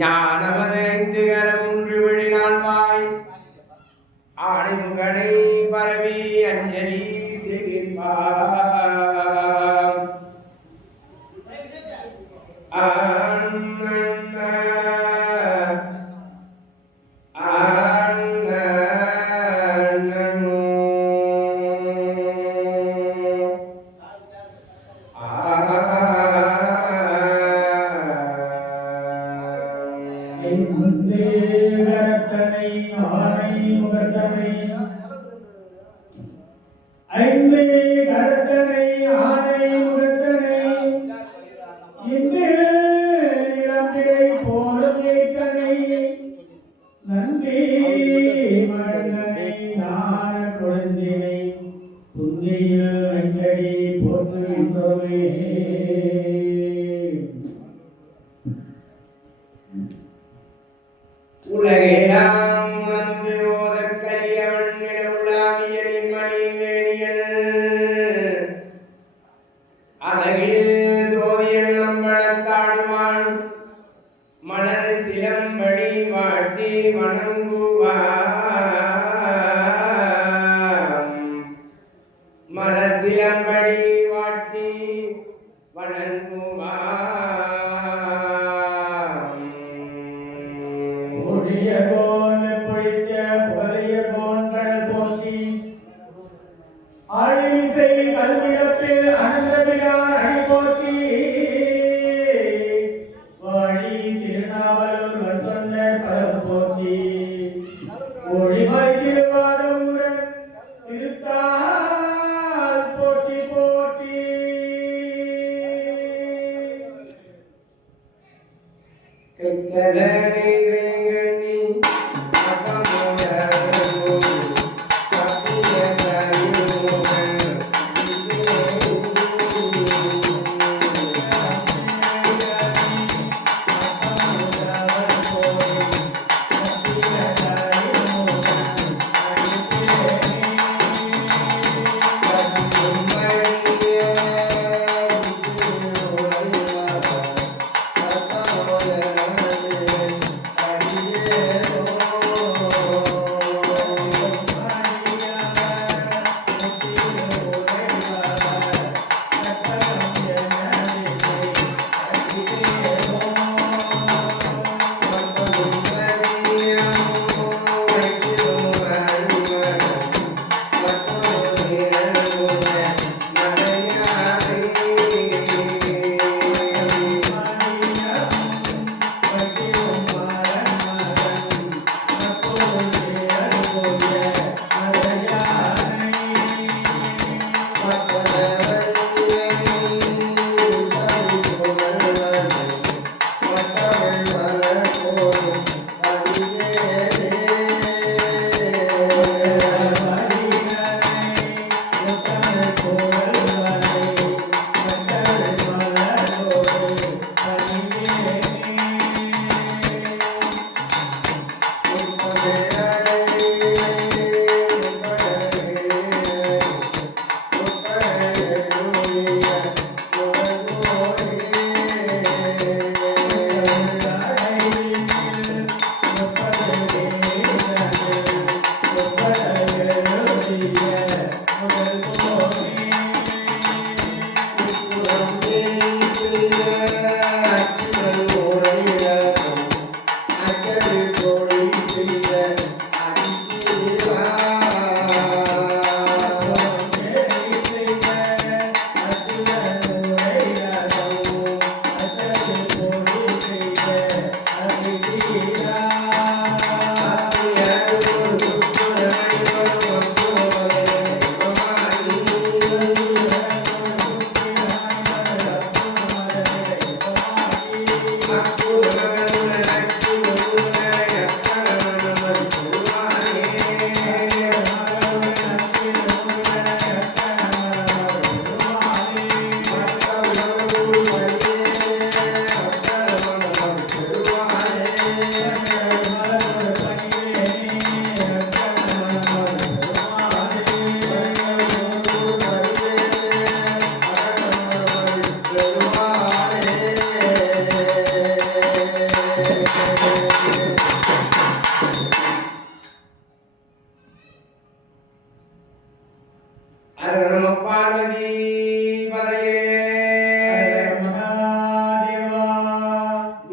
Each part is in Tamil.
ஞானமதைந்து கரமுன்று விழினான்வாய் ஆணிமுகனை பரவி அஞ்சலி செய்கின்றார். ஐந்து கரத்தனை ஆனை முகத்தனை இந்திரை போலும் ஏத்தனை நன்றி மனிதனை நான குழந்தையை புந்தியில் அஞ்சலி போற்றுகின்றோமே. உலகெல்லாம் உணர்ந்து ஓதற்கரியவன் என உலாவிய நின்மணி வேணியன் அழகில் சோதியன் நம்பளத்தாடுவான் மலர் சிலம்படி வாட்டி வணங்குவான். மலர் சிலம்படி வாட்டி வணங்குவான். கல்வியத்தில் அனந்தமிகான் அடிபோற்றி வாழி திருநாவலூர் வந்தொண்டர் பலம் போற்றி ஒளிமை திருவாரூரன் திருத்தால் போற்றி போற்றி.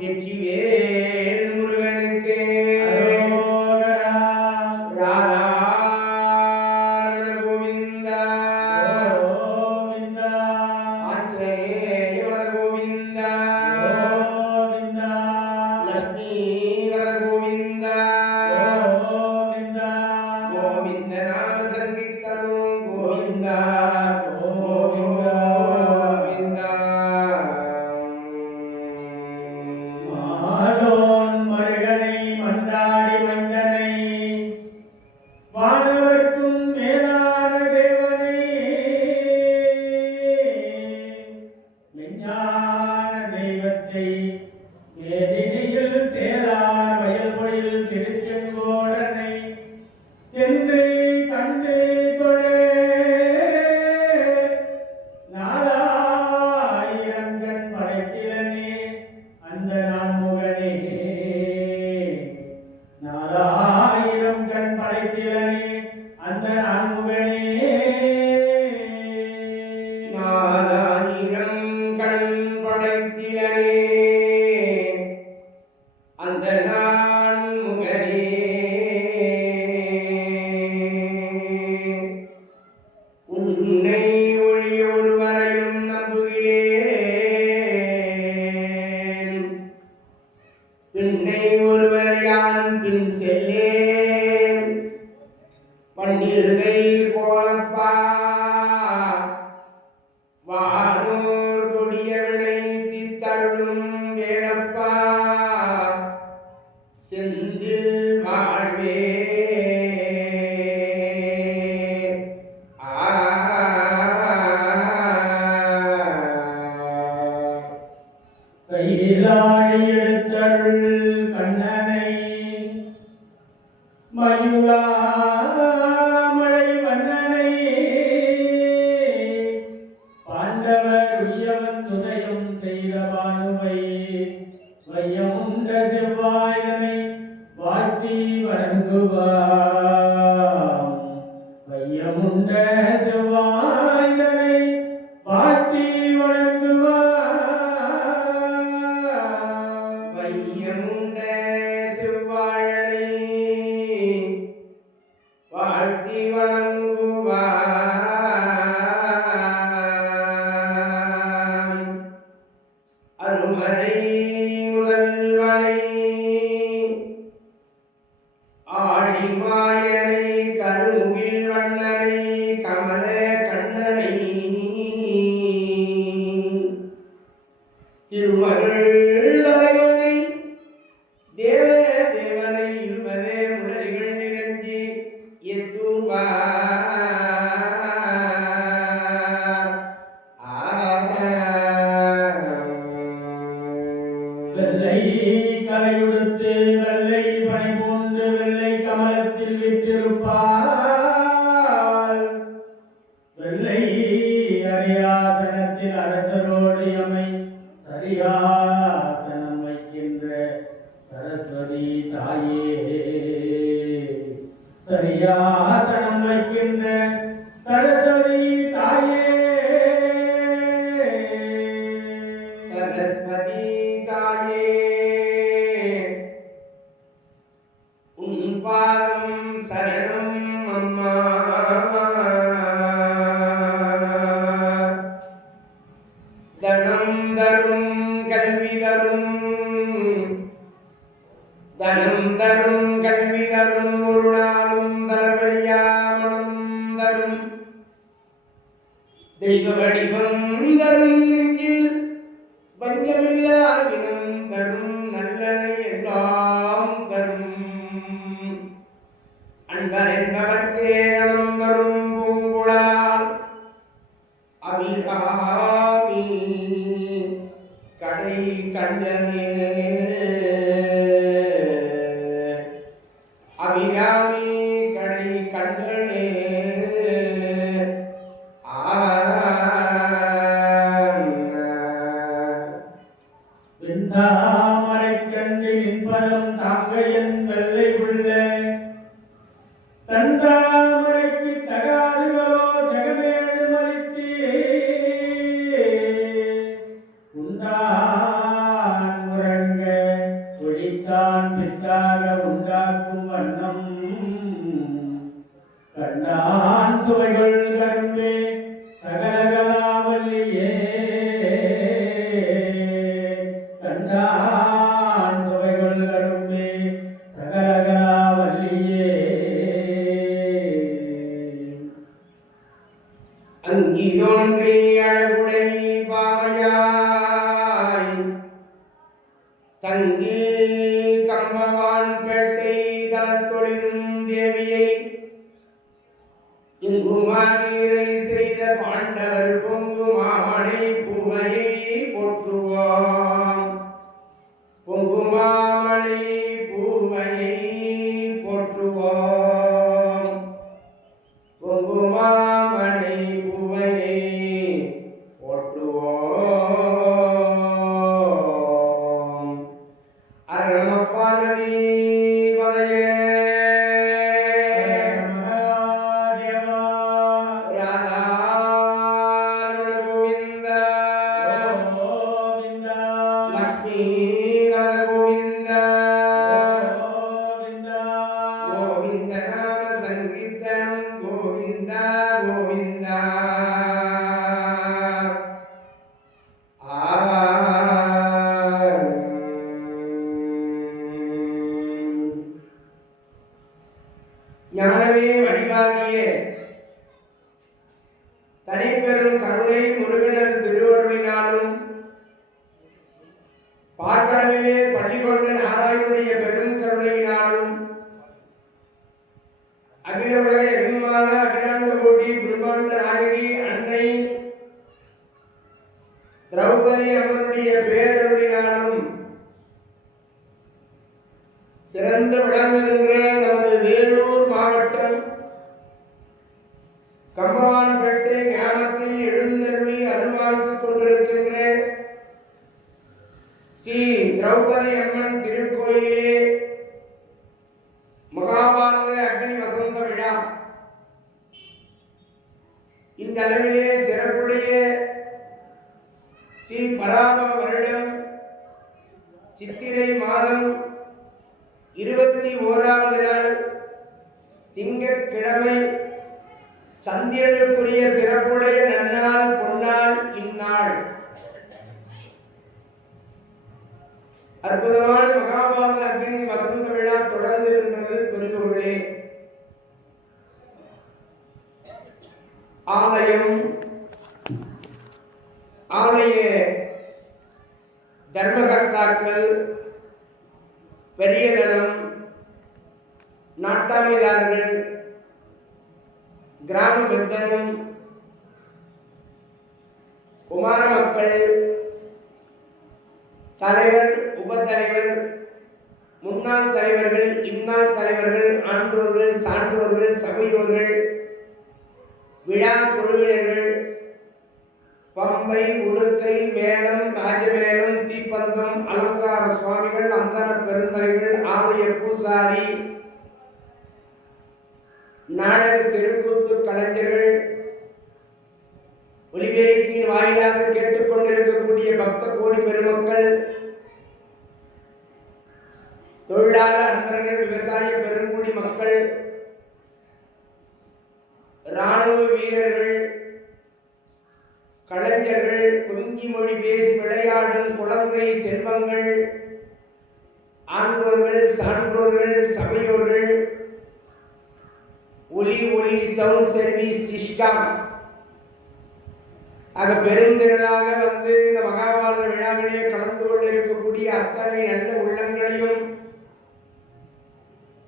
வெற்றிவேல் முருகனுக்கு அரோகரா. ராதாரமண கோவிந்தா கோவிந்தா ஆஞ்சநேய வரத கோவிந்தா கோவிந்தா லக்ஷ்மீ வரத கோவிந்தா கோவிந்தா கோவிந்த நாம சங்கீர்த்தனம் கோவிந்தா கோவிந்தா. கோவிந்தா மாலோன் மருகனை மண்டாடி மஞ்சனை வானவர்க்கும் மேலான தேவனை விஞ்ஞான தெய்வத்தை மேதினியில் சேரார் வயல்பொழில் திருச்செங்கோடனை சென்று கண்டு தொழ நாலாயிரம் கண் படைத்திலனே அந்த நான்முகனே நாலாயிரம் கண் படைத்திலனே அந்த நான்முகனே நாலாயிரம் கண் படைத்திலனே அந்த நான்முகனே உன்னை ஒழி ஒருவரையும் நம்புகிறேன் பின்னை ஒருவரையான் பின் செல்லேன் பன்னிருகை கோலப்பா வானோர் கொடியவனை தீத்தருளும் வேளப்பா செந்தில் வாழ்வே ஆ கையிலாழி எடுத்தருள் கண்ணனை மயுளாமழை வண்ணனை பாண்டவர் உய்யவன் துணையும் செய்த பானுவை வையமுண்ட செவ்வாயனை வாழ்த்தி வணங்குவாம் வையமுண்ட செவ்வாயனை வாழ்த்தி வணங்குவாம் வையமுண்ட செவ்வாழனை வாழ்த்தி வணங்குவான் அருமறை முதல்வனை ஆழிமாயனை கருமுகில் வண்ணனை கமல கண்ணனை திருமகள் தலைவனை தேவ தேவனை இருவரே முடரிகள் நிறைஞ்சி எத்துவா வெள்ளை கலையுடுத்து வெள்ளை பனி பூண்டு வெள்ளை கமலத்தில் விட்டிருப்பாள் வெள்ளை அரியாசனத்தில் அரசரோடு எமை சரியாசனம் வைக்கின்ற சரஸ்வதி தாயே சரியாசனம் வைக்கின்ற சரஸ்வதி தாயே சரஸ்வதி தாயே உன் பாதம் சரணம் அம்மா தனம் தரும் கல்வி தரும் தனம் தரும் கல்வி தரும் ஒரு நாளும் தளபதியாமணம் தரும் தெய்வ வடிவம் தரும் நெஞ்சில் பஞ்சமில்லாவினம் தரும் நல்லனை எல்லாம் தரும் அன்பர் என்பவர்க்கே நலம் தரும் பூங்குழலால் அபிராமி கடை கண்டனே அபிராமி கடை கண்டனே வெண்தாமரைக்கன்று இன்பதம் தாங்க என் வெள்ளை புள்ள தந்தாமரைக்கு தகாதுகளோ ஜெகமேடு மலித்தே உண்டான் உறங்க தான் சுவைகள் கரும்பே சகலகலா வல்லியே அங்கி தோன்றி அழகுடை பாவையாய் தங்கி கம்பவான் பேட்டை தளத்தொழிலும் தேவியை இங்குமாதீரை செய்த பாண்டவர் பொங்கு மாமனை பூவையை போற்றுவோம். பொங்கு மாமனை பூவையை போற்றுவோம். பொங்கு மாமனை பூவையை போற்றுவோம். அரங்கம பார்வதி வதையே ஞானமே வடிவாகிய தனிப்பெரும் கருணை முருகனது திருவருளினாலும் பார்க்கடலிலே பள்ளி கொண்ட நாராயணுடைய பெரும் கருணையினாலும் அகில உலக எண்மான அகிலாண்ட கோடி பிரம்மாண்ட நாயகி அன்னை திரௌபதி அம்மனுடைய பேரருளினாலும் சிறந்து விளங்குகின்ற நமது வேலூர் மாவட்டம் கம்பவான்பேட்டை கிராமத்தில் எழுந்தருளி அருள்வாய்த்துக் கொண்டிருக்கின்ற ஸ்ரீ திரௌபதி அம்மன் திருக்கோயிலிலே மகாபாரத அக்னி வசந்த விழா இந்த அளவிலே சிறப்புடைய ஸ்ரீ பராபவ வருடம் சித்திரை மாதம் 21வது நாள் திங்கட்கிழமை சந்திரனுக்குரிய சிறப்புடைய நன்னாள் பொன்னாள் இந்நாள் அற்புதமான மகாபாரத அக்னி வசந்த விழா தொடங்குகின்றது. பெரியோர்களே, ஆலய தர்மகர்த்தாக்கள், பெரியதனம், நாட்டாமையாளர்கள், கிராம பெத்தனம், குமார மக்கள், தலைவர், உபத்தலைவர், முன்னாள் தலைவர்கள், இந்நாள் தலைவர்கள், ஆன்றோர்கள், சான்றோர்கள், சபையோர்கள், விழா குழுவினர்கள், பம்பை, உடுக்கை, மேளம், ராஜமேளம், தீப்பந்தம், அலங்கார சுவாமிகள், அந்தன பெருந்தலைகள், ஆலய பூசாரி, நாடக தெருக்கூத்து கலைஞர்கள், ஒலிபெருக்கியின் வாயிலாக கேட்டுக்கொண்டிருக்கக்கூடிய பக்த கோடி பெருமக்கள், தொழிலாளர் அன்பர்கள், விவசாய பெருங்குடி மக்கள், இராணுவ வீரர்கள், கலைஞர்கள், கொஞ்சி மொழி பேசி விளையாடும் குழந்தை செல்வங்கள், ஆன்றோர்கள், சான்றோர்கள், சபையோர்கள், ஒலி சவுண்ட் சர்வீஸ் சிஸ்டம் ஆக பெருந்திரளாக வந்து இந்த மகாபாரத விழாவிலே கலந்து கொள்ள இருக்கக்கூடிய அத்தனை நல்ல உள்ளங்களையும்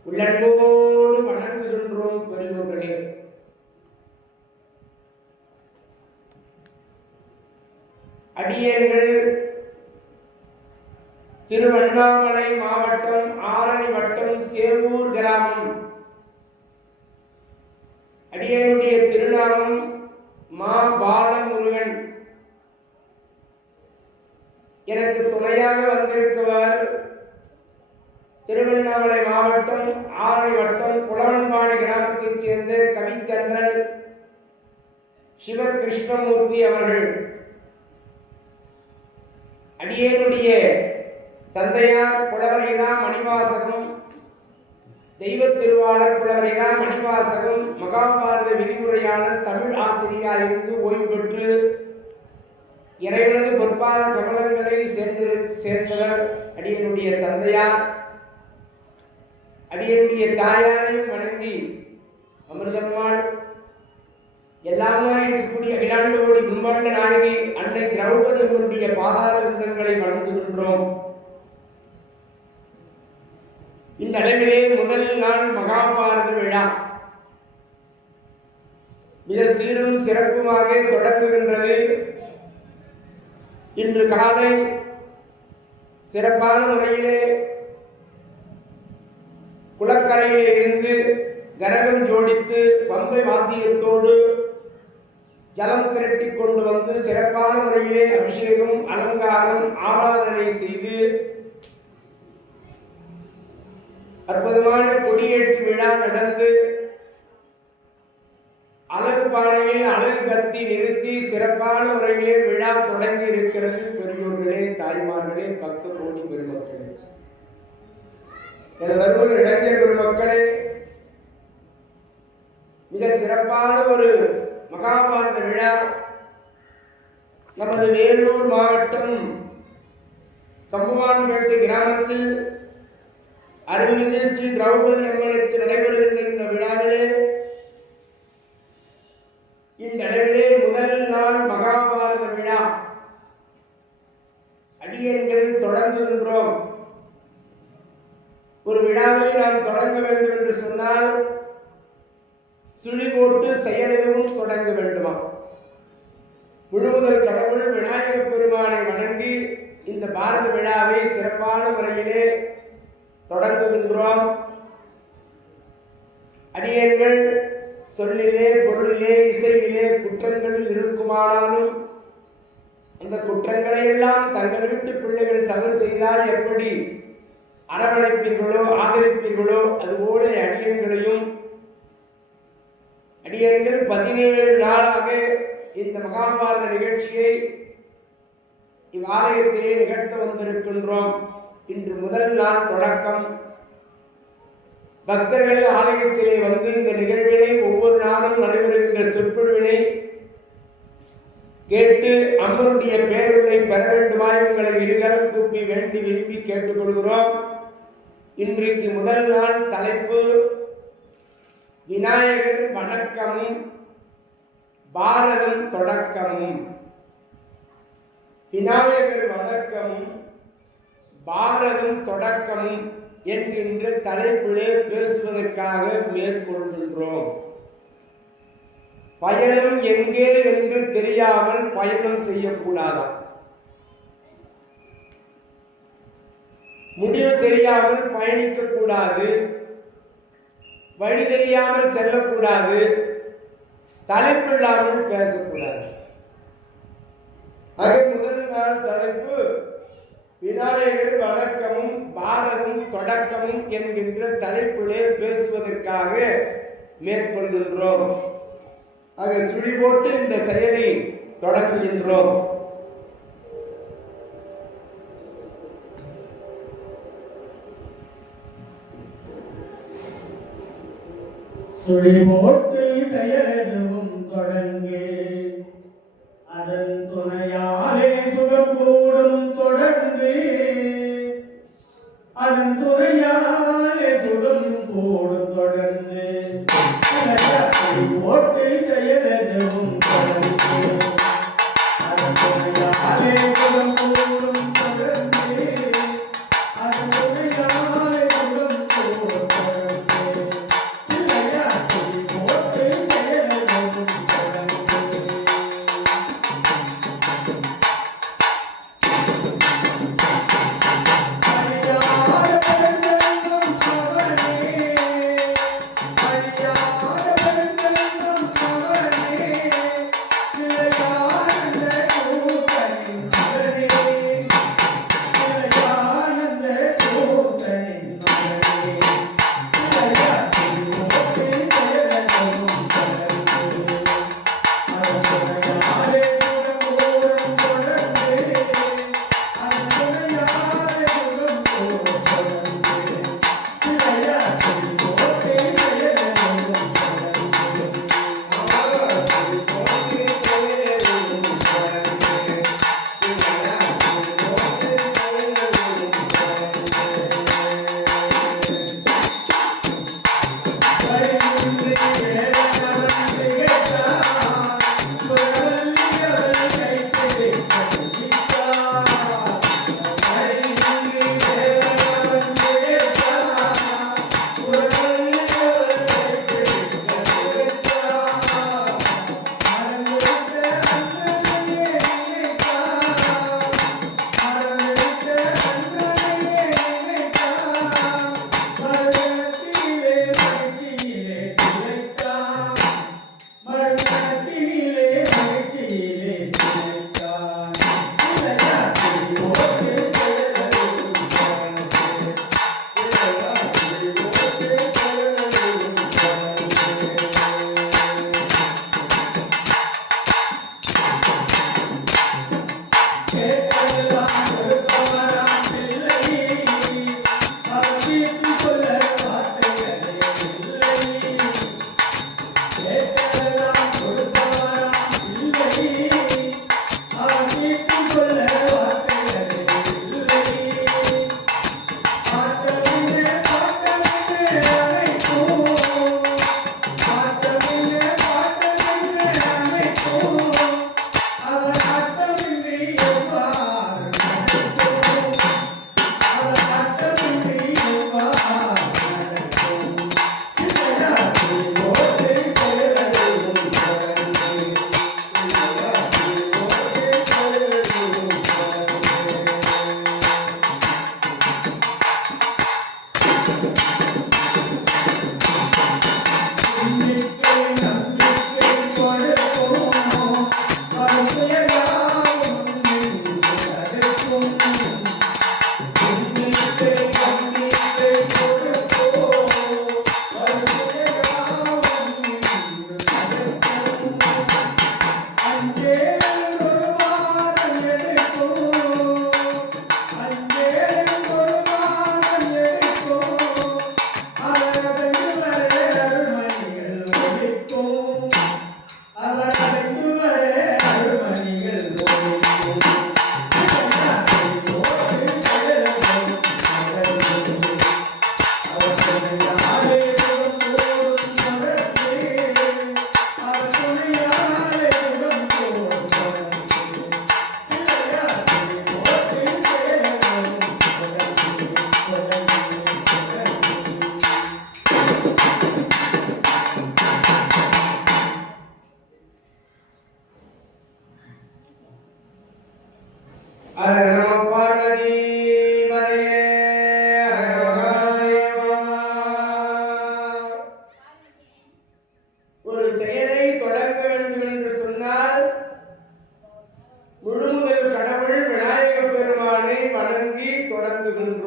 உள்ளன்போடு வணங்குகின்றோம். பெரியோர்களே, அடியேன்கள் திருவண்ணாமலை மாவட்டம் ஆரணி வட்டம் சேவூர் கிராமம். அடியேனுடைய திருநாமம் மா பாலமுருகன். எனக்கு துணையாக வந்திருக்கிறவர் திருவண்ணாமலை மாவட்டம் ஆரணி வட்டம் குளவன்பாடி கிராமத்தைச் சேர்ந்த கவித்தன்றல் சிவகிருஷ்ணமூர்த்தி அவர்கள். அடியேனுடைய தந்தையார் புலவர் இரா மணிவாசகம், தெய்வ திருவாளர் புலவர் இரா மணிவாசகம், மகாபாரத விரிவுரையாளர், தமிழ் ஆசிரியராக இருந்து ஓய்வு பெற்று இறைவனது பொற்பாத கமலங்களை சேர்ந்தவர் அடியனுடைய தந்தையார். அடியனுடைய தாயாரையும் வணங்கி அமிர்தம்மாள் எல்லாமாய் இருக்கக்கூடிய அகிலாண்டு கோடி பிரம்மாண்ட நாயகி அன்னை திரௌபதி அம்மனுடைய பாதார விந்தங்களை வணங்குகின்றோம். இந்த அளவிலே முதல் நாள் மகாபாரத விழா மிக சீரும் சிறப்புமாக தொடங்குகின்றது. இன்று காலை சிறப்பான முறையிலே குளக்கரையிலே இருந்து கரகம் ஜோடித்து பம்பை வாத்தியத்தோடு ஜலம் திரட்டி கொண்டு வந்து சிறப்பான முறையிலே அபிஷேகம் அலங்காரம் ஆராதனை செய்து அற்புதமான கொடியேற்று விழா நடந்து அழகு பானையில் அழகு கத்தி நிறுத்தி சிறப்பான முறையிலே விழா தொடங்கி இருக்கிறது. பெரியோர்களே, தாய்மார்களே, பக்த கோடி பெருமக்களே, எனது இளைஞர் பெருமக்களே, மிக சிறப்பான ஒரு மகாபாரத விழா நமது வேலூர் மாவட்டம் கம்பவான்பேட்டை கிராமத்தில் அருள்மிகு ஸ்ரீ திரௌபதி அம்மனுக்கு நடைபெறுகின்ற இந்த விழாவிலே இந்த அளவிலே முதல் நாள் மகாபாரத விழா அடியன்கள் தொடங்குகின்றோம். ஒரு விழாவை நாம் தொடங்க வேண்டும் என்று சொன்னால் சுழி போட்டு செயல் எதுவும் தொடங்க வேண்டுமா? முழுமுதல் கடவுள் விநாயகப் பெருமானை வணங்கி இந்த பாரத விழாவை சிறப்பான முறையிலே தொடங்குகின்றோம். அடியன்கள் சொல்லிலே, பொருளிலே, இசையிலே குற்றங்கள் இருக்குமானாலும் அந்த குற்றங்களை எல்லாம் தங்கள் வீட்டு பிள்ளைகள் தவறு செய்தால் எப்படி அரவணைப்பீர்களோ ஆதரிப்பீர்களோ அதுபோல அடியன்கள் 17 நாளாக இந்த மகாபாரத நிகழ்ச்சியை இவ்வாலயத்திலே நிகழ்த்த வந்திருக்கின்றோம். இன்று முதல் நாள் தொடக்கம். பக்தர்கள் ஆலயத்திலே வந்து இந்த நிகழ்வினை ஒவ்வொரு நாளும் நடைபெறுகின்ற சொற்பொழிவினை கேட்டு அம்மனுடைய பேருளை பெற வேண்டுமாய் உங்களை இருகரம் கூப்பி வேண்டி விரும்பி கேட்டுக்கொள்கிறோம். இன்றைக்கு முதல் நாள் தலைப்பு விநாயகர் வணக்கமும் பாரதம் தொடக்கமும். விநாயகர் வணக்கமும் பாரதம் தொடக்கமும் என்கின்ற தலைப்பிலே பேசுவதற்காக மேற்கொள்கின்றோம். பயணம் எங்கே என்று தெரியாமல் பயணம் செய்யக்கூடாதாம். முடிவு தெரியாமல் பயணிக்க கூடாது, வழி தெரியாமல் செல்லக்கூடாது, தலைப்பில்லாமல் பேசக்கூடாது. ஆக முதல் நாள் தலைப்பு விநாயகர் வணக்கமும் பாரதம் தொடக்கமும் என்கின்ற தலைப்பிலே பேசுவதற்காக மேற்கொள்கின்றோம். ஆக சுழி போட்டு இந்த செயலை தொடங்குகின்றோம். சுழி போட்டு செயலெதுவும் தொடங்கு, அதன் துணையாலே சுகக்கூடும் தொடர்ந்து, அதன் துணையாலே சுகம் கூடும் தொடர்ந்து, சுழி போட்டு செயலெதுவும் தொடங்கு, அதன் துணையாலே சுகம் கூடும் தொடர்ந்து, அதன் துணையாலே சுகம் கூடும் தொடர்ந்து, சுழி போட்டு செயலெதுவும் தொடங்கு. Yeah.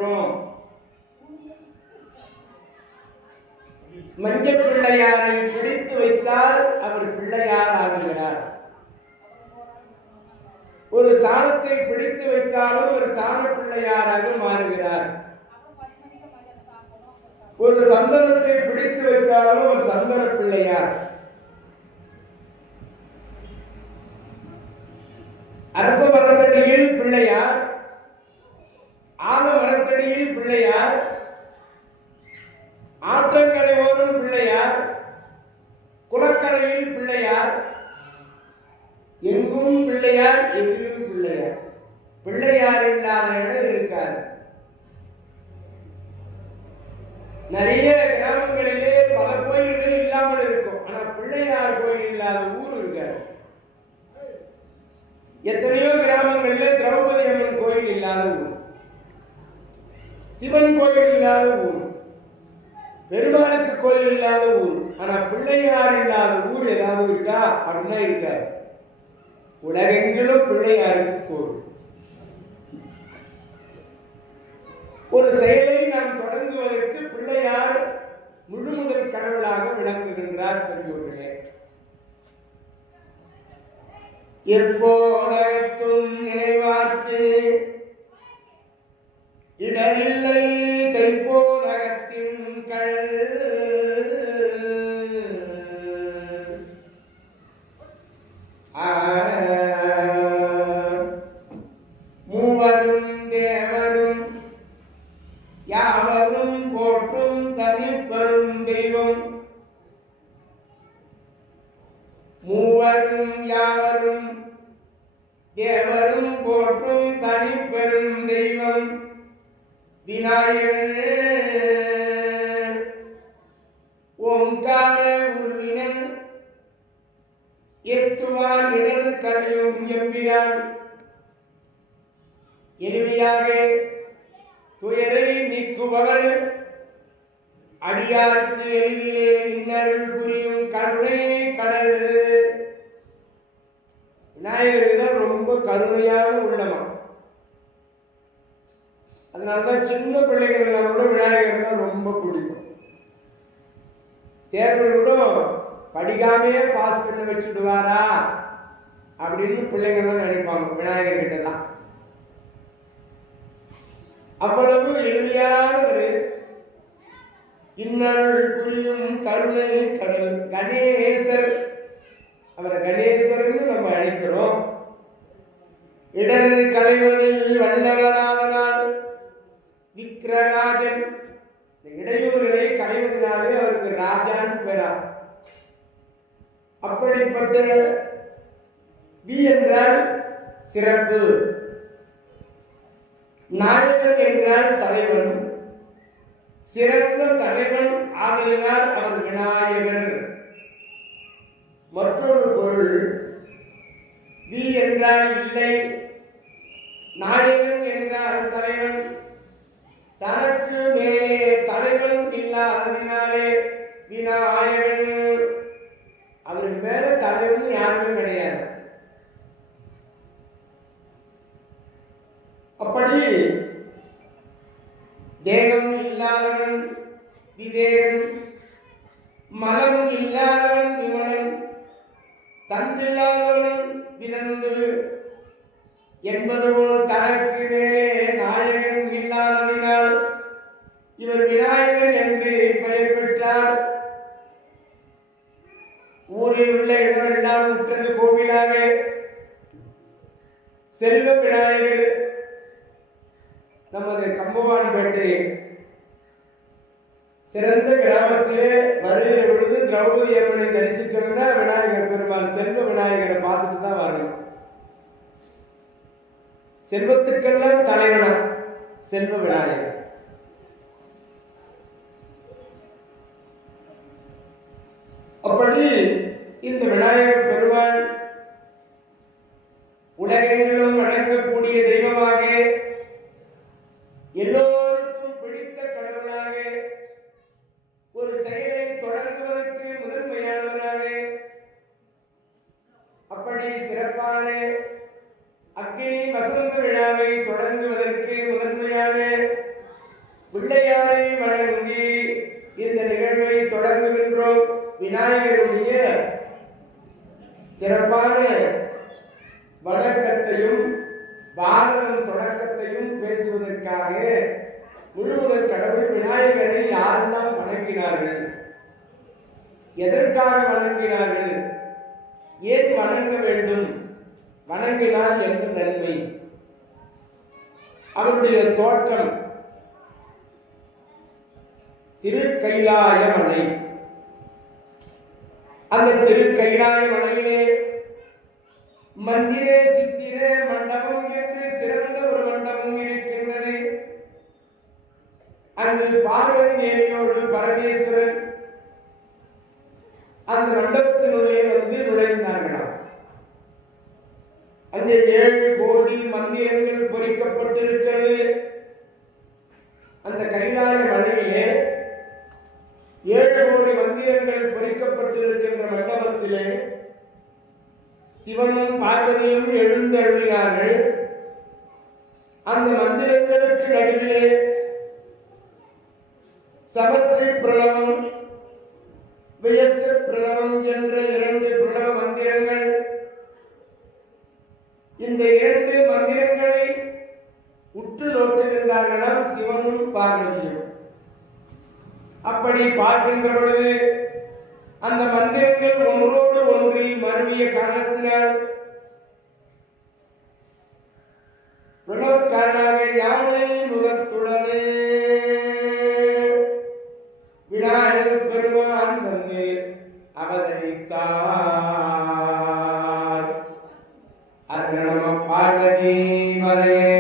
வணங்குகிறோம். மஞ்சள் பிள்ளையாரை பிடித்து வைத்தால் அவர் பிள்ளையார் ஆகுகிறார். ஒரு சாணத்தை பிடித்து வைத்தாலும் ஒரு சாண பிள்ளையாராக மாறுகிறார். ஒரு சந்தனத்தை பிடித்து வைத்தாலும் ஒரு சந்தன பிள்ளையார். அரச மரத்தடியில் பிள்ளையார், ஆல மரத்தடியில் பிள்ளையார், ஆற்றங்கரை ஓரும் பிள்ளையார், குளக்கரையில் பிள்ளையார், எங்கும் பிள்ளையார், எதிலும் பிள்ளையார். பிள்ளையார் இல்லாத இடம் இருக்காது. நிறைய கிராமங்களிலே பல கோயில்கள் இல்லாமல் இருக்கும். ஆனா பிள்ளையார் கோயில் இல்லாத ஊர் இருக்காது. எத்தனையோ கிராமங்களில் திரௌபதி அம்மன் கோயில் இல்லாத ஊர், சிவன் கோயில் இல்லாத ஊர், பெருமாளுக்கு கோயில் இல்லாத ஊர். ஆனா பிள்ளையார் இல்லாத ஊர் ஏதாவது இருக்கா அப்படின்னா இருக்காது. உலகெங்கிலும் பிள்ளையாருக்கு கோவில். ஒரு செயலை நாம் தொடங்குவதற்கு பிள்ளையார் முழுமுதல் கடவுளாக விளங்குகின்றார். பெரியோர்களே, எப்போதும் நினைவார்க்கு இடரில்லை கைப்போதகத்தின் கள். மூவரும் தேவரும் யாவரும் போற்றும் தனிப்பெரும் தெய்வம். மூவரும் யாவரும் தேவரும் போற்றும் தனிப்பெரும் தெய்வம் விநாயகன். ஓங்கார உருவினன் ஏத்துவார் இடர் கலையும் எம்பிரான். எளிமையாக துயரை நீக்குபவர், அடியாருக்கு எளிதிலே இன்னருள் புரியும் கருணை கடல். விநாயகர் தான் ரொம்ப கருணையான உள்ளமா. அதனாலதான் சின்ன பிள்ளைங்கள்லாம் கூட விநாயகர் தான் ரொம்ப பிடிக்கும். தேர்வில் கூட படிக்காமே பாஸ் பண்ண வச்சுடுவாரா அப்படின்னு பிள்ளைங்கள்லாம் நினைப்பாங்க விநாயகர் கிட்ட தான். அவ்வளவு எளிமையானவர், இன்னருள் புரியும் கருணை கடல். கணேசர், அவரை கணேசர்னு நம்ம அழைக்கிறோம். இடர் களைவதில் வல்லவராவனால் விக்ரராஜன். இடையூறுகளை களைவதனாலே அவருக்கு ராஜான்னு பெறா. அப்படிப்பட்ட வி என்றால் சிறப்பு, நாயகன் என்றால் தலைவன், சிறந்த தலைவன் ஆதலினால் அவர் விநாயகர். மற்றொரு பொருள், வி என்றால் இல்லை, நாயகன் என்றால் தலைவன். தனக்கு மேலே தலைவன் இல்லாததினாலே விநாயகன். அவருக்கு மேல தலைவன் யாருமே கிடையாது. அப்படி தேகம் இல்லாதவன் விவேகன், மலம் இல்லாதவன் விமலன், தந்தில்லாதவன் விதந்து என்பது போல் தனக்கு மேலே நாயகன் இல்லாததினால் இவர் விநாயகர் என்று பெயர் பெற்றார். ஊரில் உள்ள இடமெல்லாம் முற்றது கோவிலாக செல்வ விநாயகர். நமது கம்பவான்பேட்டை சிறந்த கிராமத்திலே வருகிற பொழுது திரௌபதி அம்மனை தரிசிக்கணும்னா விநாயகர் பெருமான் செல்வ விநாயகரை பார்த்துட்டு தான் வரணும். செல்வத்துக்கெல்லாம் தலைவனா செல்வ விநாயகர். அப்படி இந்த விநாயகர் பெருமான் உலகெங்கிலும் வணங்கக்கூடிய தெய்வமாக, எல்லோருக்கும் பிடித்த கடவுளாக, ஒரு செயலை தொடங்குவதற்கு முதன்மையானவராக, அப்படி சிறப்பான அக்னி வசந்த விழாவை தொடங்குவதற்கு முதன்மையான பிள்ளையாரை வணங்கி இந்த நிகழ்வை தொடங்குகின்றோம். விநாயகருடைய சிறப்பான வணக்கத்தையும் பாரதம் தொடக்கத்தையும் பேசுவதற்காக முழுவதற் கடவுள் விநாயகரை யாரெல்லாம் வணங்கினார்கள், எதற்காக வணங்கினார்கள், ஏன் வணங்க வேண்டும், வணங்கினால் எந்த நன்மை, அவருடைய தோற்றம் திருக்கைலாய மலை. அந்த திருக்கைலாய மலையிலே மந்திரே சித்திரே மண்டபம் என்று சிறந்த ஒரு மண்டபம் இருக்கின்றது. அங்கு பார்வதி தேவியோடு பரமேஸ்வரன் அந்த மண்டபத்தினுள்ளே வந்து நுழைந்தார்களாம். அந்த 7 கோடி மந்திரங்கள் பொறிக்கப்பட்டிருக்கிறது. அந்த கைலாய மலையிலே 7 கோடி மந்திரங்கள் பொறிக்கப்பட்டிருக்கின்ற மண்டபத்திலே சிவனும் பார்வதியும் எழுந்தருளினார்கள். அந்த மந்திரங்களுக்கு நடுவிலே சமஸ்தி பிரணவம், வியஸ்த பிரணவம் என்ற 2 பிரணவ மந்திரங்கள். இந்த 2 மந்திரங்களை உற்று நோக்குகின்றார்களாம் சிவனும் பார்வதியும். அப்படி பார்க்கின்ற பொழுது அந்த மந்திரங்கள் ஒன்றோடு ஒன்றி மருவிய காரணத்தினால் பிரணவக்காரனாக யானை முகத்துடனே விநாயகர் பெருமான் வந்து அவதரித்தார். அதற்கு நம பார்வதி மலையே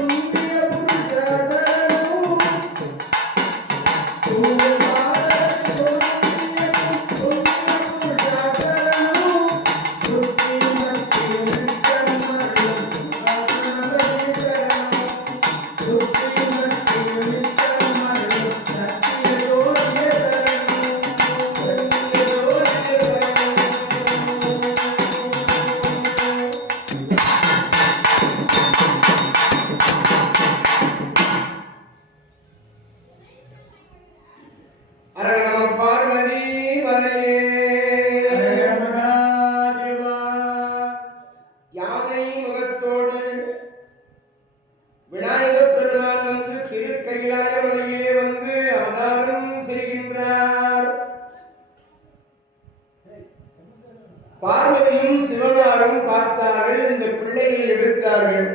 Thank you. திருக்கைலாய மலையிலே வந்து அவதாரம் செய்கின்றார். பார்வதியும் சிவனாரும் பார்த்தார்கள். இந்த பிள்ளையை எடுத்தார்கள்.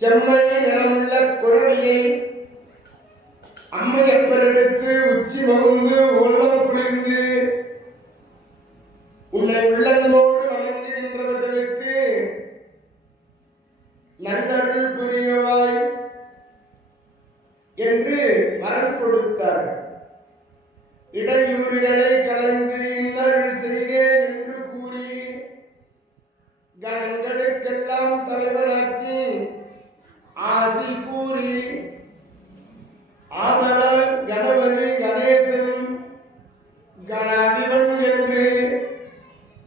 செம்மை நிறமுள்ள குழந்தையை அம்மையப்பரெடுத்து உச்சி மகுந்து உள்ளம் குளிர்ந்து உன்னை உள்ளங்களோடு வணங்குகின்றவர்களுக்கு நல்லருள் புரியவாய் என்று வரம் கொடுத்தார்கள். இடையூறுகளை கலந்து இன்னருள் செய்க என்று கூறி கணங்களுக்கெல்லாம் தலைவராக்கி ஆசி கூறி ஆதலால் கணபதி கணேசன் கணாதிபன் என்று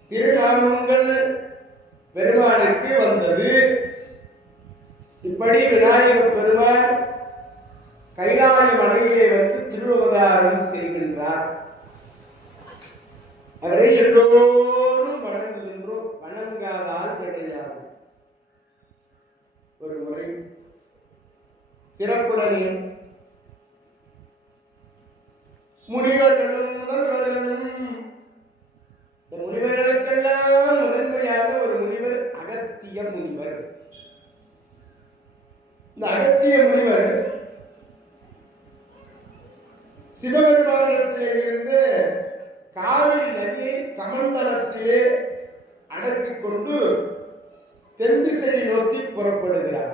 திருநாமங்கள் பெருமானுக்கு வந்தது. இப்படி விநாயகப் பெருமான் கைலாய மலையிலே வந்து திருவவதாரம் செய்கின்றார். அவரை எல்லோரும் வணங்குகின்றோம். வணங்காதால் கிடையாது. ஒரு முறை சிறப்புடனே முனிவர்களும் முதல்வர்களும், இந்த முனிவர்களுக்கெல்லாம் முதன்மையான ஒரு முனிவர் அகத்திய முனிவர். இந்த அகத்திய முனிவர் சிவபெருமானத்திலே இருந்து காவிரி நதியை கமண்டலத்திலே அடக்கிக் கொண்டு தென் திசையை நோக்கி புறப்படுகிறார்.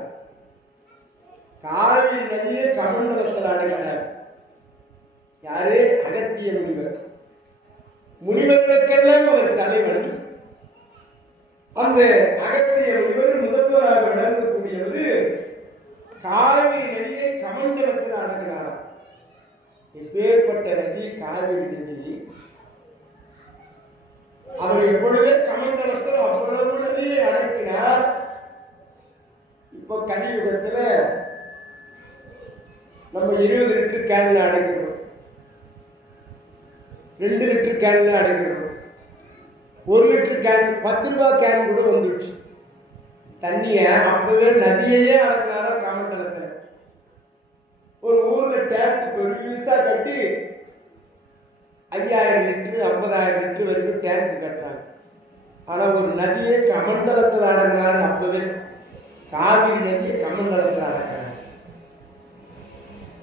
காவிரி நதியை கமண்டலத்தில் அடக்கினார். யாரு? அகத்திய முனிவர். முனிவர்களுக்கெல்லாம் அவர் தலைவன். அந்த அகத்திய முனிவர் முதல்வராக விளங்கக்கூடியவர் காவிரி நதியை கமண்டலத்தில் அடக்கினார். எப்பேற்பட்ட நதி காவிரி நதி. அவர் எப்பொழுதே கமண்டலத்தில் அவ்வளவு நதியை அடக்கினார். இப்போ கலியுகத்துல நம்ம 20 லிட்டர் கேன்ல அடக்கிறோம், 2 லிட்டர் கேன்ல அடக்கிறோம். 1 லிட்டர் கேன் 10 ரூபாய் கேன் கூட வந்துடுச்சு. தண்ணிய அப்பவே நதியையே அடக்கினாரோ கமண்டலத்துல. ஒரு ஊர்ல டேங்க் பெருசா கட்டி 5000 லிட்டர் 50000 லிட்டர் வரைக்கும் டேங்க் கட்டுறாங்க. ஆனா ஒரு நதியை கமண்டலத்தில் அடங்கினாரு. அப்பவே காவிரி நதியை கமண்டலத்தில் அடக்கிறாங்க.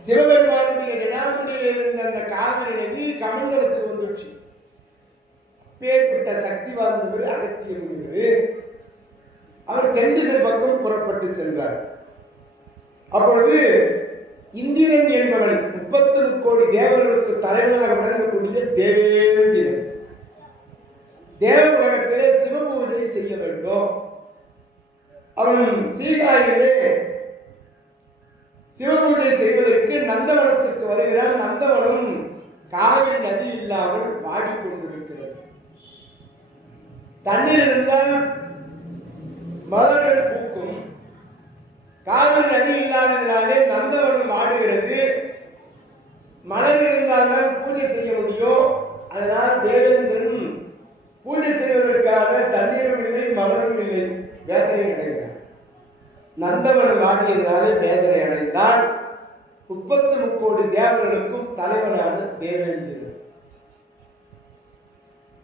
சிவபெருமானுடைய வினாமுடியில் இருந்த அந்த காவிரி நதி கமண்டலத்துக்கு வந்துடுச்சு. பேர்பட்ட சக்தி வாய்ந்தவர் அகத்திய முனிவர். அவர் தென் திசை பக்கம் புறப்பட்டு சென்றார். அப்பொழுது இந்திரன் என்பவன் 30 கோடி தேவர்களுக்கு தலைவனாக விளங்கக்கூடிய தேவேந்திரன் தேவ உலகத்திலே சிவபூஜை செய்ய வேண்டும். அவன் சீகாயிலே சிவபூஜை செய்வதற்கு நந்தவனத்திற்கு வருகிறான். நந்தவனம் காவிரி நதி இல்லாமல் வாடிக்கொண்டிருக்கிறது. தண்ணீர் இருந்தால் மலர்கள் பூக்கும். காவிரி நதி இல்லாததினாலே நந்தவனம் வாடுகிறது. மலர் இருந்தால்தான் பூஜை செய்ய முடியும். அதனால் தேவேந்திரன் பூஜை செய்வதற்காக தண்ணீரும் இல்லை, மலரும் இல்லை, வேதனை அடைகிறார். நந்தவனம் வாடியதினாலே வேதனை அடைந்தால் 30 கோடி தேவர்களுக்கும் தலைவனான தேவேந்திரன்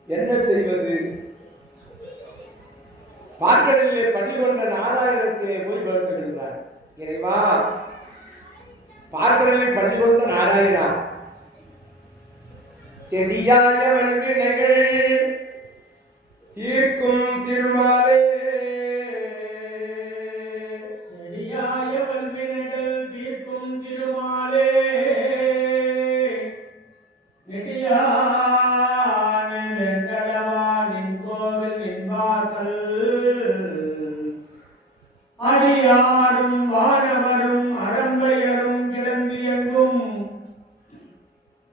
என்ன செய்வது? பார்க்கடலிலே பள்ளி கொண்ட நாராயணத்திலே போய் வேண்டுகின்றார். இறைவா, பார்க்கடலில் பள்ளி கொண்ட நாராயணா, செடியாய வல்வினைகள் தீர்க்கும் திருமாலே, செடியாய வல்வினைகள் தீர்க்கும் திருமாலே, நெடியான வெங்கடவானின் கோவில் நின்வாசல், அடியாரும் வானவரும் அறம்பையரும் கிடந்து எங்கும்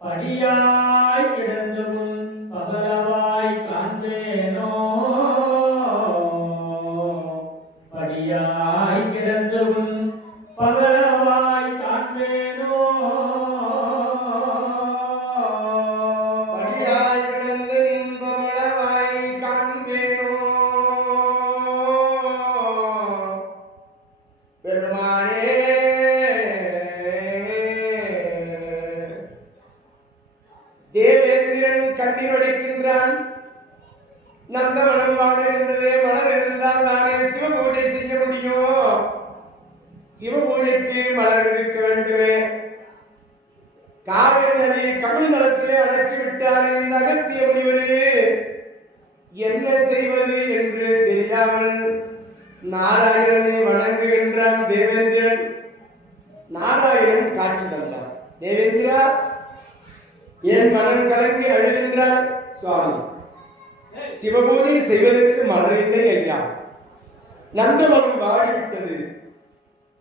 படியாய் கிடந்து முன் பகலவாய் காண்பேனோ, படியாய் கிடந்து முன் பகலவாய் காண்பேனோ, படியாய் கிடந்து நின் பகலவாய் காண்பேனோ. பெருமானே சிவபூஜைக்கு மலர் இருக்க வேண்டுமே. காவிரி நதியை கமண்டலத்திலே அடக்கிவிட்டார் இந்த அகத்திய முனிவரே. என்ன செய்வது என்று தெரியாமல் நாராயணனை வணங்குகின்றான் தேவேந்திரன். நாராயணன் காட்சி தந்தார். தேவேந்திரா, என் மனம் கலங்கி அழுகின்றார். சுவாமி, சிவபூஜை செய்வதற்கு மலர் இல்லை ஐயா. நந்தவனம் வாடிவிட்டது.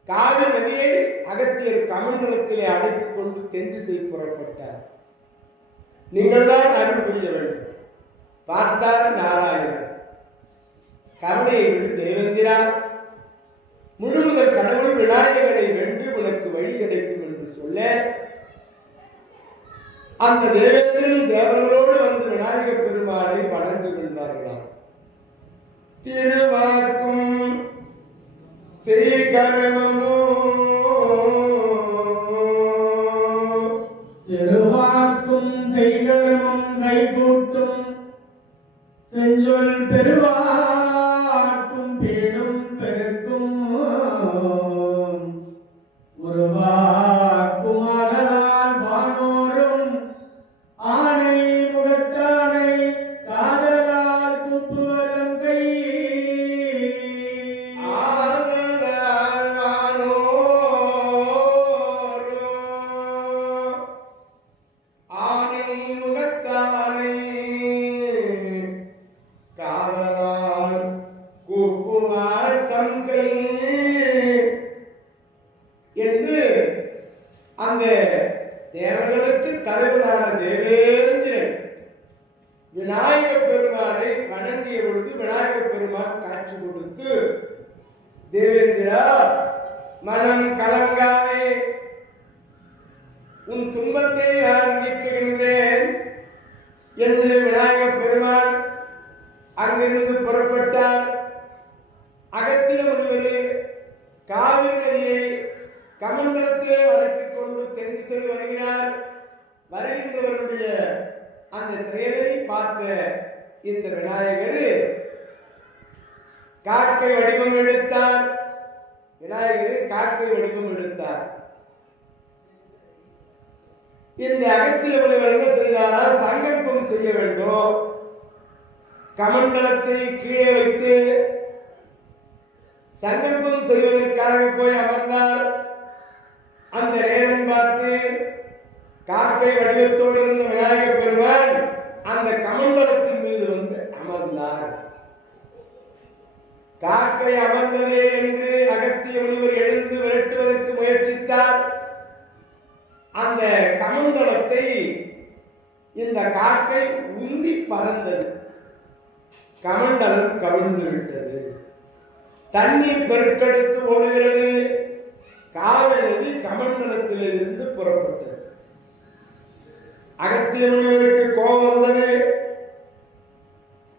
காவிரி நதியை அகத்தியர் கமண்டலத்திலே அடக்கிக் கொண்டு தென்திசை புறப்பட்டார். நீங்கள் தான் அருள் புரிய வேண்டும். பார்த்தார் நாராயணன். கவலையை விடு தேவேந்திரா, முழுமுதல் கடவுள் விநாயகரை வென்று உனக்கு வழி கிடைக்கும் என்று சொல்ல, அந்த தேவேந்திரன் தேவர்களோடு வந்து விநாயகப் பெருமானை வணங்குகின்றார்களாம். திருவாக்கும் செய்கரமோ, திருவாக்கும் செய்கரமும் கைகூட்டும் செஞ்சொல் பெருவாக்கும் பேடும் பெருக்கும் உருவாக்கும் ஆதலால் வானோரும் ஆனை முகத்தானை காதலால் கூப்புவரம் கை. ஆதலால் வானோரும் ஆனை முகத்தானை காதலால் கூப்புவார் தம் கை என்று அந்த தேவர்களுக்கு தலைவரான தேவேந்திரன் விநாயகப் பெருமானை வணங்கிய பொழுது விநாயகப் பெருமான் காட்சி கொடுத்து, தேவேந்திரா, மனம் கலங்காதே, உன் துன்பத்தை நான் நீக்குகின்றேன் என்று விநாயகப் பெருமான் அங்கிருந்து புறப்பட்டார். அகத்திய முனிவரே, காவிரி நதியை கமண்டலத்திலே அடக்கிக் கொண்டு தென்திசை வருகிறார். வருகின்றவருடைய அந்த செயலை பார்த்த இந்த விநாயகர் காக்கை வடிவம் எடுத்தார். விநாயகர் காக்கை வடிவம் எடுத்தார். இந்த அகத்திய முனிவர் என்ன செய்தாரா, சங்கல்பம் செய்ய வேண்டும். கமண்டலத்தை கீழே வைத்து சங்கல்பம் செய்வதற்காக போய் அமர்ந்தார். அந்த நேரம் பார்த்து காக்கை வடிவத்தோடு இருந்த விநாயகப் பெருமான் அந்த கமண்டலத்தின் மீது வந்து அமர்ந்தார். காக்கை அமர்ந்ததே என்று அகத்திய முனிவர் எழுந்து விரட்டுவதற்கு முயற்சித்தார். அந்த கமண்டலத்தை இந்த காக்கை உந்தி பறந்தது. கமண்டலம் கவிழ்ந்து விட்டது. தண்ணீர் பெருக்கெடுத்து ஓடுகிறது. காவிரி நதி கமண்டலத்திலே இருந்து புறப்பட்டது. அகத்திய முனிவருக்கு கோபம் வந்தது.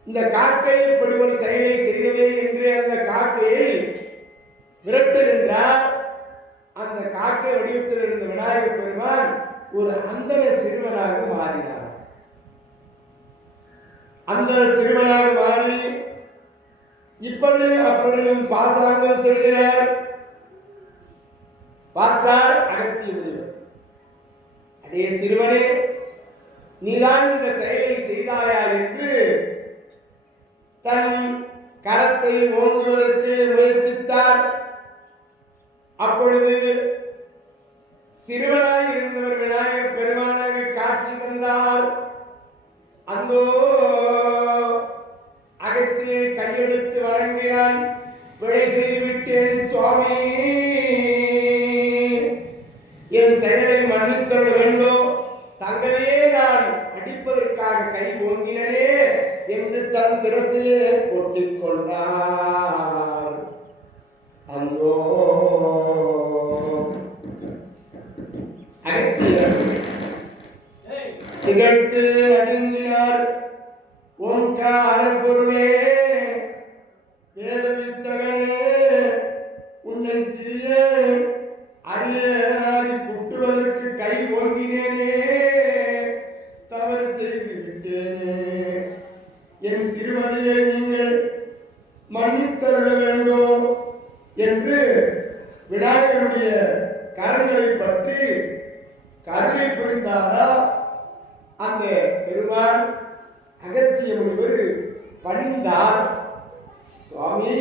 இந்த காக்கை இப்படி ஒரு செயலை செய்ததே என்று அந்த காக்கையை விரட்டுகின்றார். அந்த காக்கை வடிவத்தில் இருந்த விநாயகப் பெருமான் ஒரு அந்தன சிறுவனாக மாறினார். அந்த சிறுவனாக மாறி இப்படி அப்படியும் பாசாங்கம் செய்கிறார். பார்த்தார் அகத்திய முனிவர். அதே சிறுவனே, நீதான் இந்த செயலை செய்தாயா என்று தன் கரத்தை ஓங்குவதற்கு முயற்சித்தார். அப்பொழுது சிறுவனாய் இருந்தவர் விநாயகப் பெருமானாக காட்சி தந்தார். அந்தோ அகத்தியை கையெடுத்து வழங்கினான். விடை செய்து விட்டேன் சுவாமி, என் செயலை மன்னித்தருள வேண்டும். தங்களையே நான் அடிப்பதற்காக கை ஓங்கினே என்று தன் சிரசிலே கொட்டிக் கொண்டார். அந்தோ அகத்தியர் திகழ்த்து நடுங்கினார். ஓங்கார பொருளே, வேதவித்தகனே, உன்னை சிறிய அரியனாகி குட்டுவதற்கு கை ஓங்கினேனே, தவறு செய்து விட்டேனே. என் சிறுவனையை நீங்கள் மன்னித்தருள வேண்டும் என்று விநாயகருடைய கரங்களை பற்றி கருணை புரிந்தாரா அந்த பெருமான் அகத்திய முனிவர் பணிந்தார். சுவாமி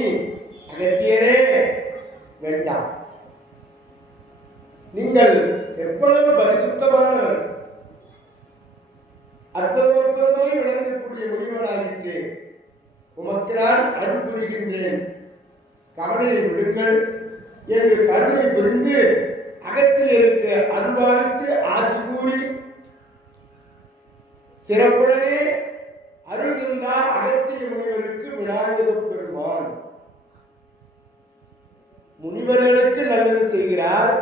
அகத்தியரே வேண்டாம், நீங்கள் எவ்வளவு பரிசுத்தமானவர், அற்புதமாய் விளங்கக்கூடிய முனிவராகிட்டு உமக்கு நான் அருள் புரிகின்றேன், கவலையை விடுங்கள் என்று கருணை புரிந்து அகத்தியருக்கு அன்பாளித்து ஆசி கூறி சிறப்புடனே அருள் இருந்தார். அகத்திய முனிவருக்கு விநாயக பெருமான் முனிவர்களுக்கு நல்லது செய்கிறார்.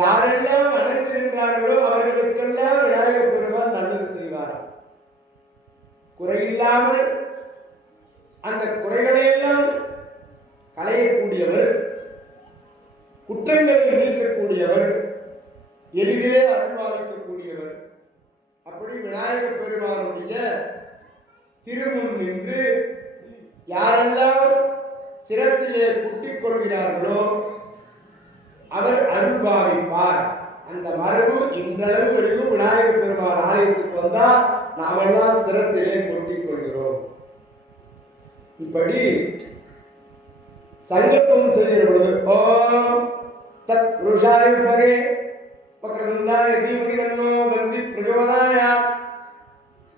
யாரெல்லாம் வணங்குகின்றார்களோ அவர்களுக்கெல்லாம் விநாயக பெருமான் நல்லது செய்வார். குறையில்லாமல் அந்த குறைகளையெல்லாம் களையக்கூடியவர், குற்றங்களை நீக்கக்கூடியவர், எளிதிலே அருள்வாளிக்கக்கூடியவர். அப்படி விநாயக பெருமானுடைய திருமுன் நின்று யாரெல்லாம் சிரத்திலே குட்டிக் கொள்கிறார்களோ அவர் அருள்பாவிப்பார். அந்த மரபு இன்றளவு வரைக்கும் விநாயக பெருமான் ஆலயத்துக்கு வந்தால் நாமெல்லாம் சிரசிலே கொட்டிக் கொள்கிறோம். இப்படி சங்கல்பம் செய்கிற பொழுது ஓம் தத் புருஷாய வித்மகே வக்ரதுண்டாய தீமகி தன்னோ தந்தி பிரச்சோதயாத்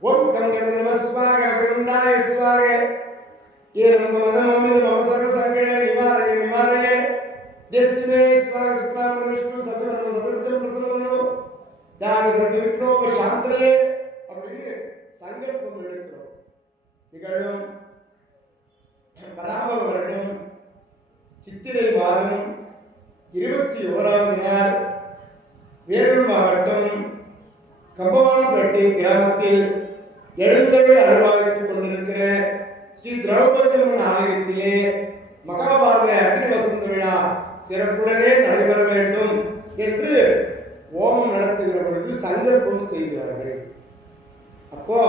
ஓம் கம் கணபதி நமः ஸ்வாக வக்ரதுண்டாய ஸ்வாக ஏனம் மதமோமித மம சர்வ சங்கட நிவாரய நிவாரய தேஸ்மே ஸ்வாக சுக்லாம் விஷ்ணு சதுரனோ சதுர்ஜம் பிரசன்னோ ஞான சர்வ விக்னோ சாந்தயே அப்படின்னு சங்கல்பம் எடுக்கிறோம். நிகழும் பராபவ வருடம் சித்திரை மாதம் 21வது நாள் வேலூர் மாவட்டம் கம்பவான்பேட்டை கிராமத்தில் எழுந்தருள் அனுபவித்துக் கொண்டிருக்கிற ஸ்ரீ திரௌபதி அம்மன் ஆலயத்திலே மகாபாரத அக்னி வசந்த விழா சிறப்புடனே நடைபெற வேண்டும் என்று ஓமம் நடத்துகிற பொழுது சங்கல்பம் செய்கிறார்கள். அப்போ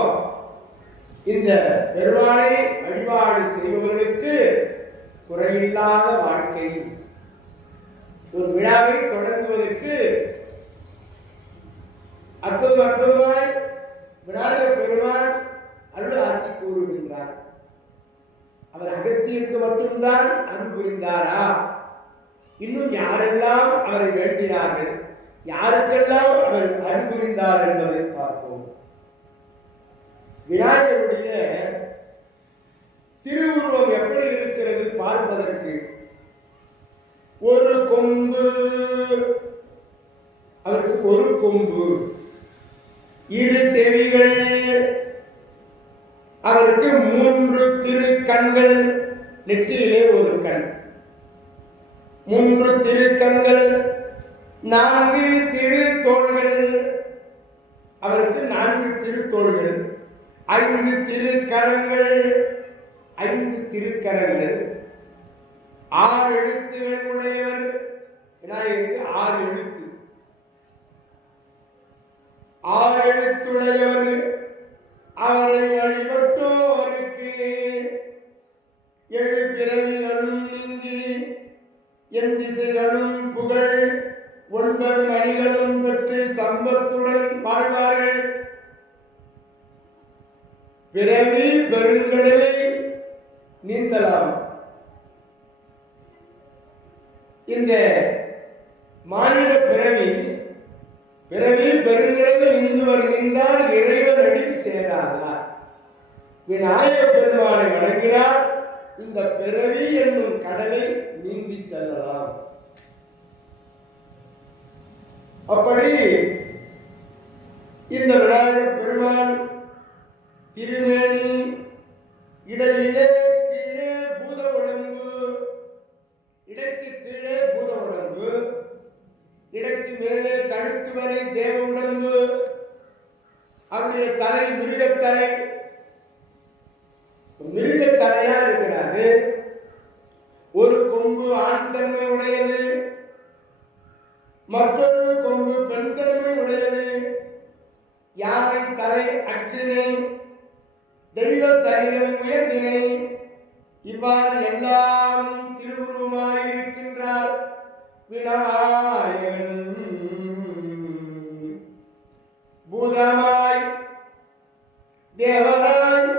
இந்த பெருமானை வழிபாடு செய்பவர்களுக்கு குறையில்லாத வாழ்க்கை. ஒரு விழாவை தொடங்குவதற்கு அற்புதமாய் விநாயக பெருமான் அருள் ஆசி கூறுகின்றார். அவர் அகத்தியருக்கு மட்டும்தான் அருள் புரிந்தாரா? இன்னும் யாரெல்லாம் அவரை வேண்டினார்கள், யாருக்கெல்லாம் அவர் அருள் புரிந்தார் என்பதை பார்ப்போம். விநாயகருடைய திருவுருவம் எப்படி இருக்கிறது பார்ப்பதற்கு ஒரு கொம்பு, அவருக்கு ஒரு கொம்பு, இரு செவிகள், அவருக்கு 3 திரு கண்கள், நெற்றியிலே ஒரு கண், 3 திரு கண்கள், 4 திரு தோள்கள், அவருக்கு 4 திரு தோள்கள், 5 திருக்கரங்கள், 5 திருக்கரங்கள், 6 எழுத்துகள் உடையவர். விநாயகருக்கு 6 எழுத்து, 6 எழுத்துடையவர். அவரை வழிபட்டோருக்கு 7 பிறவிகளும் நீங்கி என் திசைகளும் புகழ் 9 மணிகளும் பெற்று சம்பத்துடன் வாழ்வார்கள். பிறவி பெருங்கடலை நீந்தலாம். இந்த மானிட பிறவி பெருங்கடலில் நீந்துவர் நீந்தால் இறைவன் அடி சேராதார். விநாயக பெருமானை வணங்கினார் இந்த பிறவி என்னும் கடலை நீந்தி செல்லலாம். அப்படி இந்த விநாயக பெருமான் திருமேனி இடையிலே கீழே பூத உடம்பு, இடைக்கு கீழே பூத உடம்பு, இடைக்கு மேலே கழுத்து வரை தேவ உடம்பு, அவருடைய தலை மிருகத்தலை, மிருகத்தலையா இருக்கிறாரு. ஒரு கொம்பு ஆண் தன்மை உடையது, மற்றொரு கொம்பு பெண் தன்மை உடையது. யானை தலை அக்னினை, தெய்வ சரீரம் உயர்தினை, இவ்வாறு எல்லாம் திருவுருவமாயிருக்கின்றார் விநாயகன். பூதமாய் தேவனாய்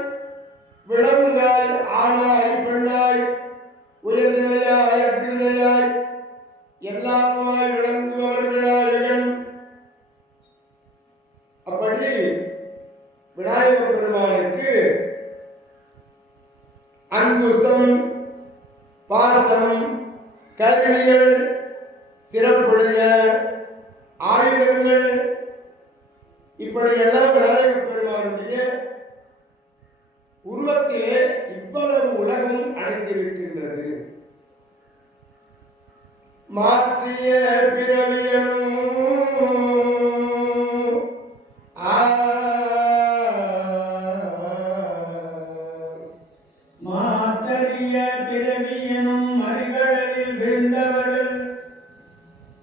விலங்காய் ஆணாய் பெண்ணாய் உயர்நிலையாய் அக்னிலையாய் எல்லாமாய் விளங்குபவர் விநாயகன். அப்படி விநாயக பெருமானுக்கு அங்குசம், பாசம், கருவிகள், சிறப்புடைய ஆயுதங்கள், இப்படி எல்லாம் விநாயக பெருமானுடைய உருவத்திலே இவ்வளவு உலகம் அடங்கியிருக்கின்றது. மாற்றிய பிறவியனும் மாற்றறிய பிறவியனும் மறிகடலில் விழுந்தவர்கள்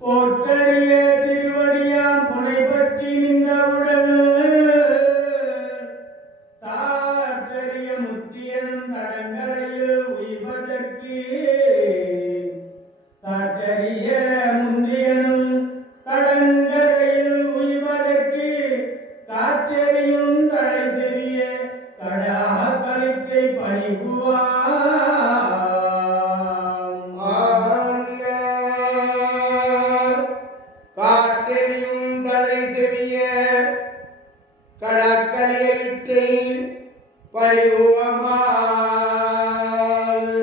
போற்றறிய திருவடியாம் புனை பற்றி நின்றவுடன் சாற்றறிய முத்தியனும் தடங்கரையில் உய்வதற்கு சாற்றறிய முந்தியனும் தடங்கரையில் உய்வதற்கு காற்றறியும் தடை செவிய கடா கலித்தை பணிகுவார். காற்றறியும் தடை செவிய கடற்கரையிட்டை பணிகுவமால்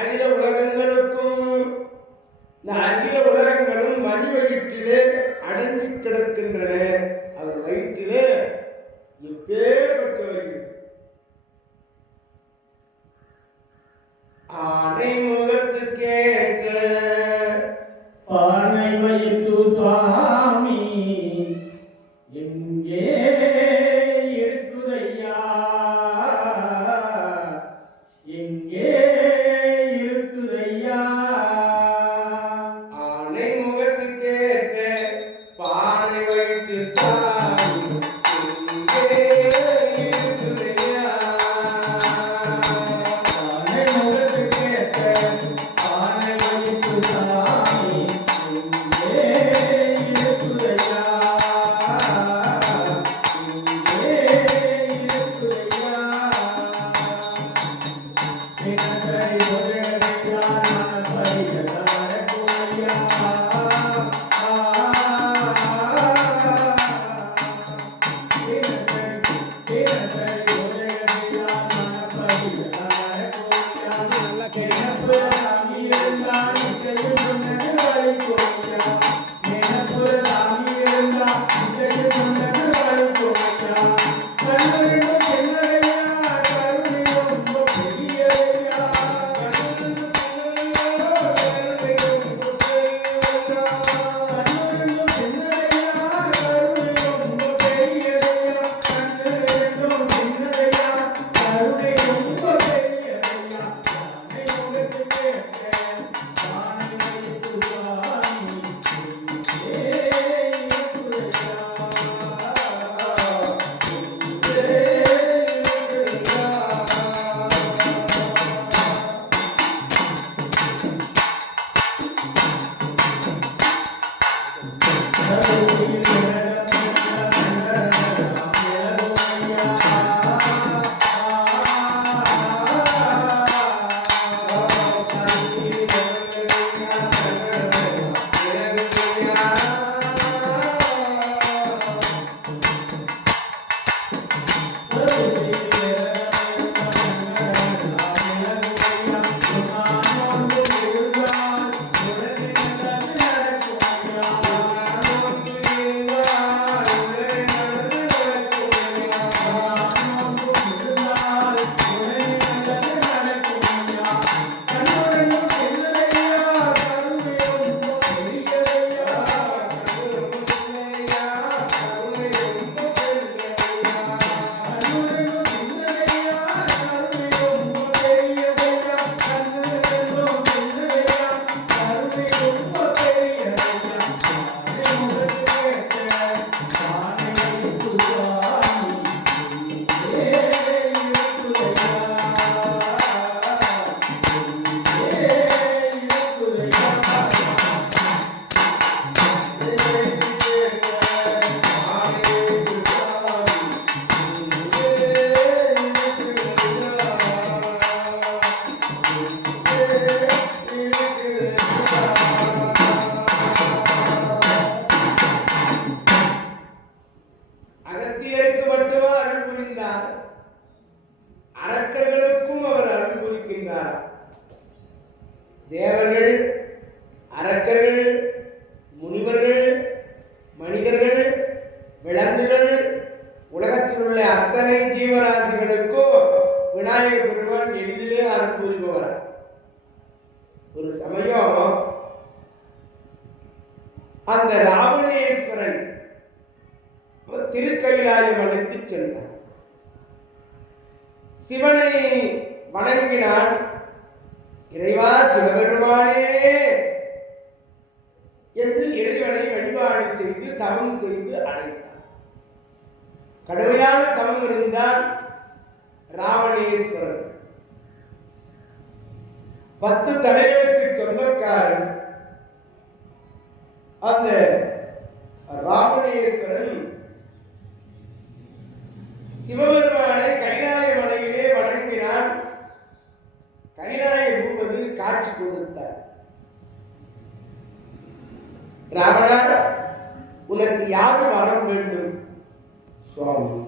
அகில உலகங்களுக்கும் இந்த அகில உலகங்களும் மணி வயிற்றிலே அடங்கி கிடக்கின்றன. அவர் வயிற்றிலே எப்பேற்பட்ட வயிறு ஆனை முகத்துக்கேற்ற பானை வைத்து சுவாமி எங்கே இருக்குதையா எங்கே இருக்குதையா. ஆனை முகத்துக்கேற்ற பானை வைத்து சாமி எங்கே இருக்குதையா. பானை முகத்துக்கேற்ற பானை வைத்து சாமி எங்கே இருக்குதையா எங்கே இருக்குதையா. தினசரி உதவியால் மனப்பரிகளார கோயா. தினசரி உதவியால் மனப்பரிகளார கோயா. நினப்புற சாமி இருந்தால் இசையும் சொன்னது வழி கோயா. நினப்புற சாமி இருந்தால் இசையும் சொன்னது வழி கோயா. கண்ணுரிந்து சென்னரையா கருணை ரொம்ப பெரியவையா. கண்ணுரிந்து சென்னரையா கருணை ரொம்ப பெரியவையா. கண்ணுரிந்து சென்னரையா கருணை ரொம்ப பெரியவையா. கண்ணுரிந்தும் சென்னரையா கருணை ரொம்ப பெரியவையா. யானை முகத்துக்கே தேவர்கள், அரக்கர்கள், முனிவர்கள், மனிதர்கள், விலங்குகள், உலகத்தில் உள்ள அத்தனை ஜீவராசிகளுக்கும் விநாயக பெருமான் எளிதிலே அருள் புரிபவர். ஒரு சமயம் அந்த ராவணேஸ்வரன் திருக்கைலாய மலைக்கு சென்றான். சிவனை வணங்கினான். இறைவா சிவபெருமானே என்று இறைவனை வழிபாடு செய்து தவம் செய்து அழைத்தான். கடுமையான தவம் இருந்தால் ராவணேஸ்வரன் 10 தலைகளுக்கு சொந்தக்காரன். அந்த ராவணேஸ்வரன் சிவபெருமானை கைலாய மலையிலே வணங்கினான். கைலாய பூபதி காட்சி கொடுத்தார். ராவணா, உனக்கு யாரு வரம் வேண்டும்? சுவாமி,